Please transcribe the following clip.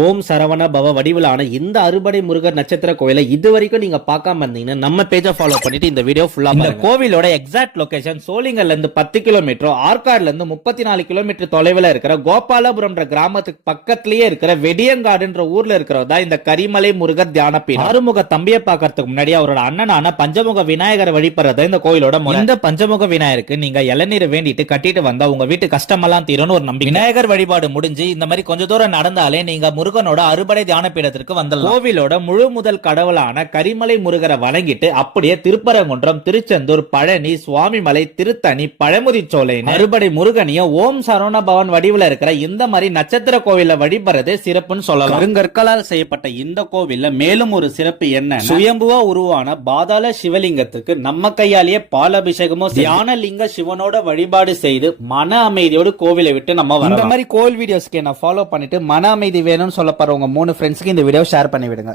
ஓம் சரவண பவ வடிவிலான இந்த அறுபடை முருகர் நட்சத்திர கோயிலை இது வரைக்கும் நீங்க பார்க்காம இருந்தீங்கன்னா நம்ம பேஜை ஃபாலோ பண்ணிட்டு இந்த வீடியோ ஃபுல்லா இந்த கோவிலோட எக்ஸாக்ட் லொகேஷன் சோளிங்கர்ல இருந்து 10 கிலோமீட்டர், ஆற்காடுல இருந்து 34 கிலோமீட்டர் தொலைவில் இருக்கிற கோபாலபுரம் கிராமத்துக்கு பக்கத்திலேயே இருக்கிற வெடியங்காடுன்ற ஊர்ல இருக்கிறதா இந்த கரிமலை முருகர் தியான பீடம். ஆறுமுக தம்பியை பார்க்கறதுக்கு முன்னாடி அவரோட அண்ணனான பஞ்சமுக விநாயகரை வழிபடுறத இந்த கோயிலோட இந்த பஞ்சமுக விநாயகருக்கு நீங்க இளநீர் வேண்டிட்டு கட்டிட்டு வந்தா உங்க வீட்டு கஷ்டமெல்லாம் தீரும்னு ஒரு நம்பிக்கை. விநாயகர் வழிபாடு முடிஞ்சு இந்த மாதிரி கொஞ்ச தூரம் நடந்தாலே நீங்க முருகனோட அறுபடை தியான பீடத்திற்கு வந்துடலாம். கோவிலோட முழு முதல் கடவுளான கரிமலை முருகரை வணங்கிட்டு அப்படியே திருப்பரங்குன்றம், திருச்செந்தூர், பழனி, சுவாமிமலை, திருத்தணி, பழமுதிர்ச்சோலை அறுபடை முருகனையும் ஓம் சரவண பவன் வடிவில் இருக்கிற இந்த மாதிரி நட்சத்திர கோவில வழிபடுறது சிறப்புன்னு சொல்லலாம். கருங்கற்களால் செய்யப்பட்ட இந்த கோவில்ல மேலும் ஒரு சிறப்பு என்ன, சுயம்புவா உருவான பாதாள சிவலிங்கத்துக்கு நம்ம கையாலேயே பாலாபிஷேகமோ தியான லிங்க சிவனோட வழிபாடு செய்து மன அமைதியோடு கோவிலை விட்டு நம்ம இந்த மாதிரி கோவில் வீடியோஸ்க்கு என்ன ஃபாலோ பண்ணிட்டு மன அமைதி வேணும்னு சொல்லப்படுறவங்க 3 ஃப்ரெண்ட்ஸ்க்கு இந்த வீடியோ ஷேர் பண்ணி விடுங்க.